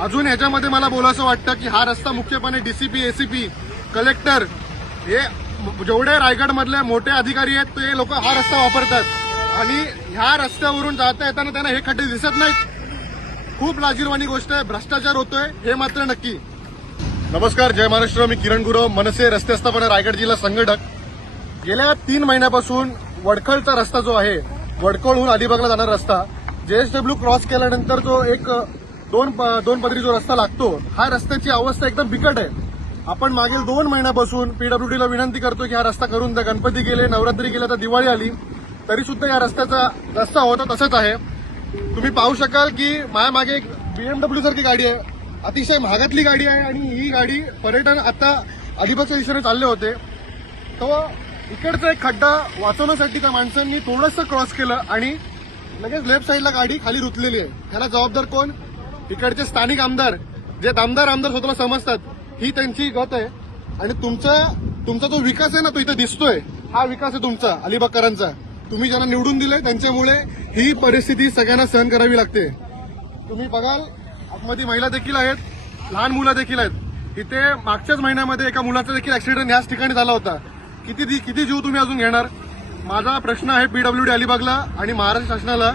अजून याच्यामध्ये मला बोलायचं वाटतं की हा रस्ता मुख्यपणे डीसीपी, एसीपी, कलेक्टर हे जेवढे रायगडमधले मोठे अधिकारी आहेत ते लोक हा रस्ता वापरतात आणि ह्या रस्त्यावरून जाता येताना त्यांना हे खड्डे दिसत नाहीत। खूप लाजिरवाणी गोष्ट आहे, भ्रष्टाचार होतोय हे मात्र नक्की। नमस्कार, जय महाराष्ट्र। मी किरण गुरव, मनसे रस्ते स्थापना रायगड जिल्हा संघटक। गेल्या 3 महिन्यापासून वडखळचा रस्ता जो आहे, वडखळहून अलिबागला जाणारा रस्ता, जेएसडब्ल्यू क्रॉस केल्यानंतर जो एक दोन पदरी जो रस्ता लागतो, हा रस्त्याची अवस्था एकदम बिकट आहे। आपण मागील 2 महिन्यापासून पीडब्ल्यूडीला विनंती करतो की हा रस्ता करून द्या। गणपती गेले, नवरात्री गेले, आता दिवाळी आली, तरी सुद्धा या रस्त्याचा रस्ता होता तसंच आहे। तुम्ही पाहू शकाल की माझ्या मागे एक बीएमडब्ल्यू सारखी गाडी आहे, अतिशय महागातली गाडी आहे आणि ही गाडी पर्यटन आता अलिबागच्या दिशेने चालले होते, तो इकडचा एक खड्डा वाचवण्यासाठी त्या माणसांनी थोडंसं क्रॉस केलं आणि लगेच लेफ्ट साईडला गाडी खाली रुतलेली आहे। ह्याला जबाबदार कोण? इकडचे स्थानिक आमदार, जे आमदार स्वतःला समजतात, ही त्यांची गत आहे। आणि तुमचा जो विकास आहे ना, तो इथे दिसतोय, हा विकास आहे तुमचा अलिबागकरांचा। तुम्ही ज्यांना निवडून दिले त्यांच्यामुळे ही परिस्थिती सगळ्यांना सहन करावी लागते। तुम्ही बघाल आतमध्ये महिला देखील आहेत, लहान मुलं देखील आहेत। इथे मागच्याच महिन्यामध्ये एका मुलाचा देखील ऍक्सिडेंट याच ठिकाणी झाला होता। किती जीव तुम्ही अजून घेणार? माझा प्रश्न आहे पीडब्ल्यूडी अलिबागला आणि महाराष्ट्र शासनाला